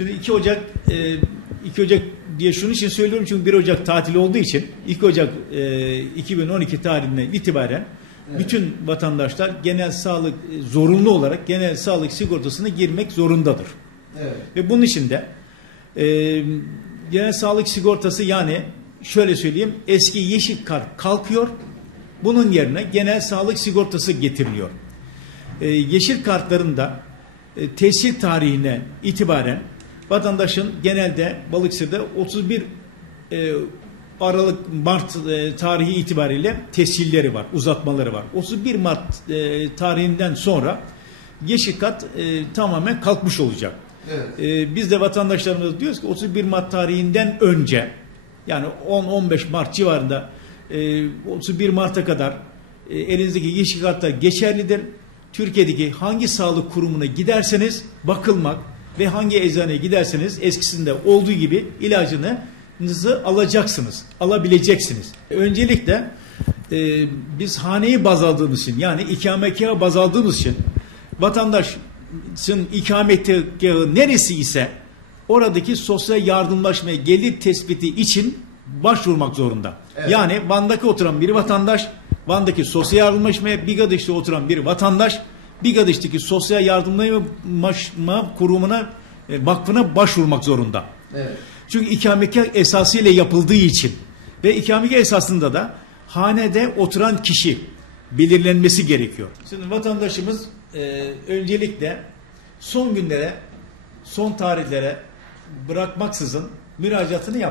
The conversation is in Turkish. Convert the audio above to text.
Şimdi 2 Ocak e, 2 Ocak diye şunun için söylüyorum çünkü 1 Ocak tatil olduğu için 2 Ocak e, 2012 tarihinden itibaren bütün vatandaşlar genel sağlık e, zorunlu olarak genel sağlık sigortasına girmek zorundadır. Evet. Ve bunun için de e, genel sağlık sigortası yani şöyle söyleyeyim eski yeşil kart kalkıyor. Bunun yerine genel sağlık sigortası getiriliyor. E, yeşil kartlarında e, tescil tarihine itibaren vatandaşın genelde Balıkesir'de 31 e, Aralık Mart e, tarihi itibariyle tescilleri var, uzatmaları var. 31 Mart e, tarihinden sonra yeşil kart e, tamamen kalkmış olacak. Evet. E, biz de vatandaşlarımıza diyoruz ki 31 Mart tarihinden önce yani 10-15 Mart civarında e, 31 Mart'a kadar e, elinizdeki yeşil kartlar geçerlidir. Türkiye'deki hangi sağlık kurumuna giderseniz bakılmak ve hangi eczaneye giderseniz eskisinde olduğu gibi ilacınızı alacaksınız, alabileceksiniz. Öncelikle e, biz haneyi baz aldığımız için yani ikametgahı baz aldığımız için vatandaşın ikametgahı neresi ise oradaki sosyal yardımlaşmaya gelir tespiti için başvurmak zorunda. Evet. Yani Van'daki oturan bir vatandaş, Van'daki sosyal yardımlaşmaya, Bigadiş'te oturan bir vatandaş, Bigadiş'teki sosyal yardımlaşma kurumuna, e, vakfına başvurmak zorunda. Evet. Çünkü ikametgah esasıyla yapıldığı için ve ikametgah esasında da hanede oturan kişi belirlenmesi gerekiyor. Şimdi vatandaşımız e, öncelikle son günlere, son tarihlere bırakmaksızın müracaatını yapsın.